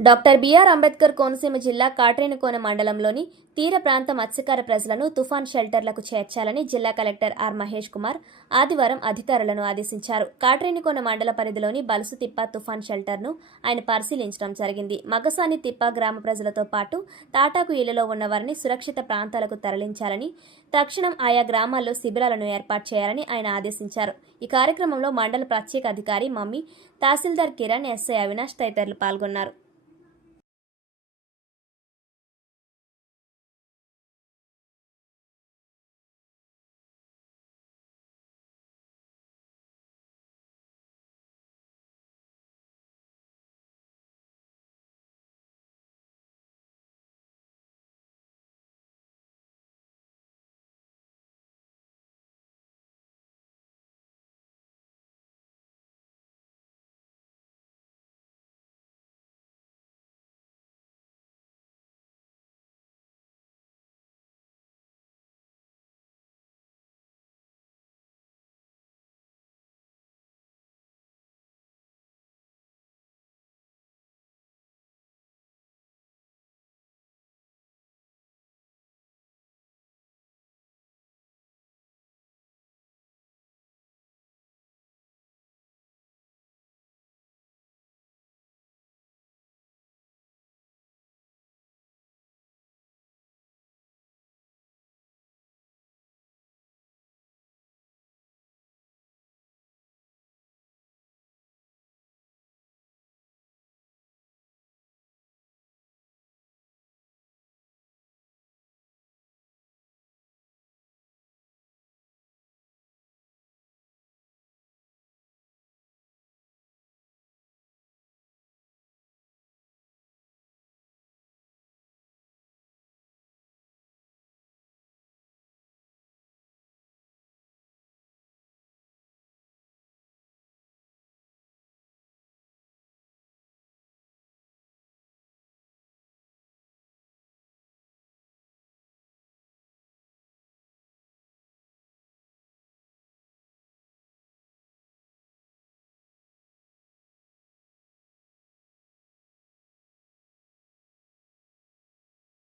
Doctor BR Ambedkar Konaseema జిల్లా కాట్రేనికోన మండలంలోని తీర ప్రాంత మత్స్యకార ప్రజలను తుఫాన్ షెల్టర్లకు చేర్చాలని జిల్లా కలెక్టర్ ఆర్ మహేష్ కుమార్ ఆదివారం అధికారులను ఆదేశించారు. కాట్రేనికోన మండల పరిధిలోని బలుసు తిప్ప తుఫాన్ షెల్టర్ను ఆయన పరిశీలించడం జరిగింది. మగసాని తిప్ప గ్రామ ప్రజలతో పాటు తాటాకు ఇళ్ళలో ఉన్న వారిని సురక్షిత ప్రాంతాలకు తరలించాలని తక్షణం ఆయా గ్రామాల్లో శిబిరాలను ఏర్పాటు చేయాలని ఆయన ఆదేశించారు. ఈ కార్యక్రమంలో మండల ప్రత్యేక అధికారి మమ్మీ తహసీల్దార్ కిరణ్ ఎస్ఐ అవినాష్ తదితరులు పాల్గొన్నారు.